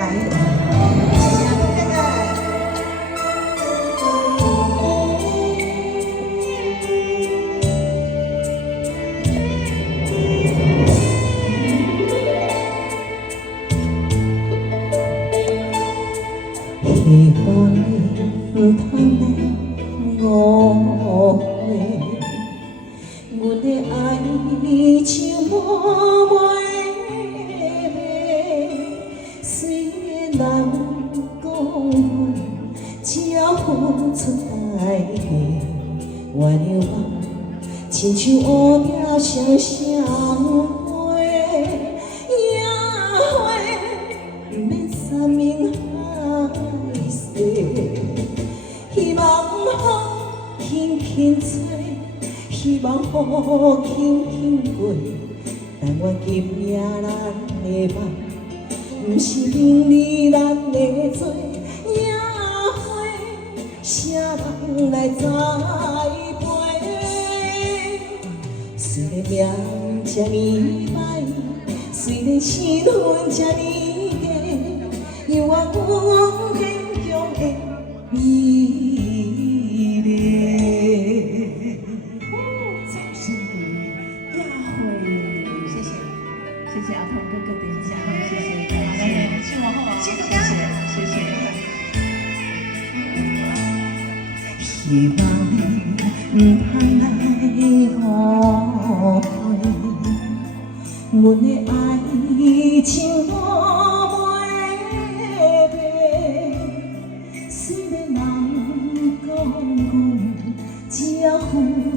哎，谢谢哥哥。希望你通来误会，阮的爱像无袂卖，虽然人讲我只付出代价，原谅我亲像乌雕双双花，也花不免三明海誓，希望风轻轻吹，希望雨轻轻过，但愿今夜咱的梦，不是明日咱的做野花，谁人来栽培？虽然命这呢歹，虽然身份这呢低，犹原阮坚强的美丽。掌声给亚慧，谢谢，谢谢阿童哥哥的影响，谢谢大家，希望后谢谢谢谢。希望你不通来误会，阮的爱情无袂卖。虽然人讲我只付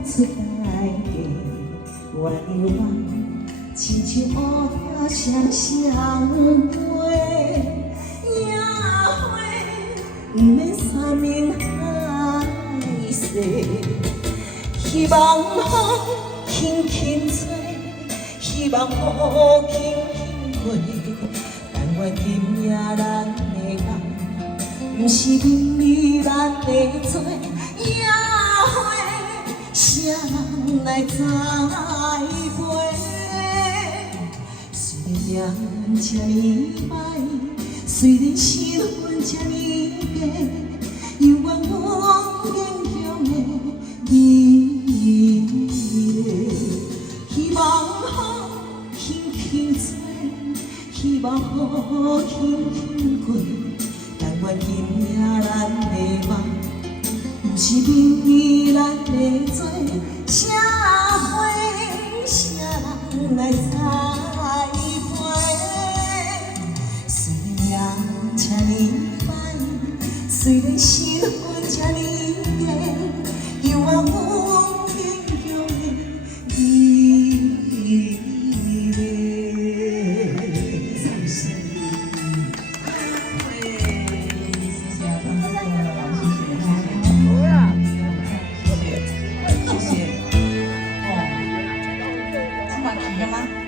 出代价，原谅我亲像乌雕双双花，野花不免三明海誓。希望风轻轻吹，希望雨轻轻过，但愿今夜咱的梦，不是明日咱的做野花，谁人来栽培？虽然命这呢歹，虽然身份这呢低，犹原阮坚强的美丽。希望风轻轻吹，希望雨轻轻过，但愿今夜咱的梦，不是明日咱的做社会，谁人来栽培？虽然这呢歹，虽然身份